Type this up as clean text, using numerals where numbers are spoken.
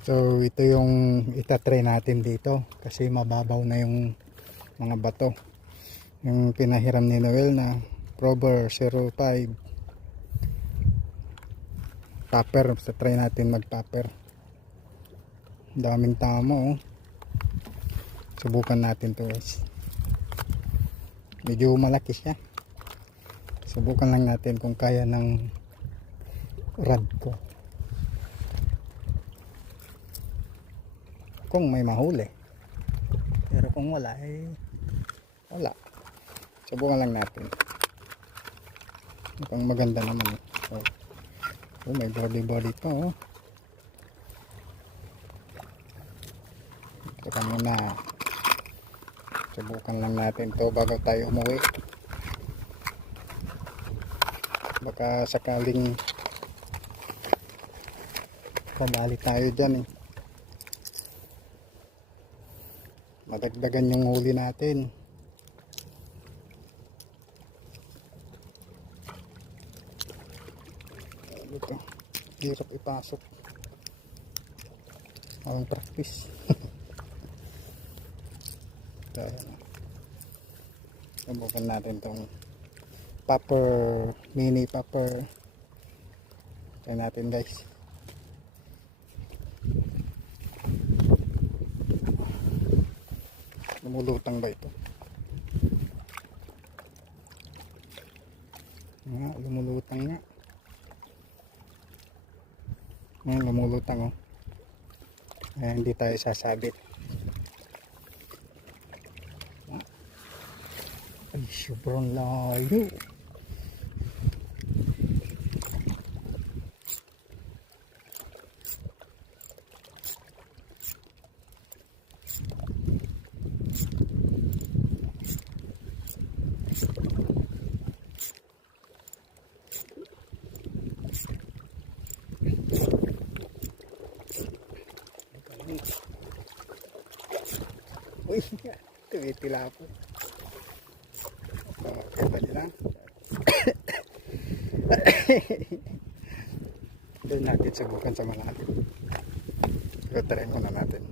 So ito yung itatry natin dito kasi mababaw na yung mga bato. Yung pinahiram ni Noel na Prober 05 popper. So try natin mag popper. Daming tamo oh. Subukan natin to guys. Medyo malaki siya. Subukan lang natin kung kaya ng rad ko. Kung may mahuli. Pero kung wala eh wala. Subukan lang natin. Mukhang maganda naman. Oh, may body pa oh. Teka muna. Subukan lang natin to bago tayo umuwi. Baka sakaling pabali tayo dyan eh. Madagdagan yung huli natin. Ito, hirap ipasok. Walang practice. So, subukan natin tong popper, mini popper. Try natin guys. Lumulutang ba ito? Nga, lumulutang nga. Ngayon, lumulutang oh. Ay, hindi tayo sasabit. Ay, sobrang layo. Uy, tumitila po. Okay ba nila? Doon natin subukan sa malalim. Try muna natin.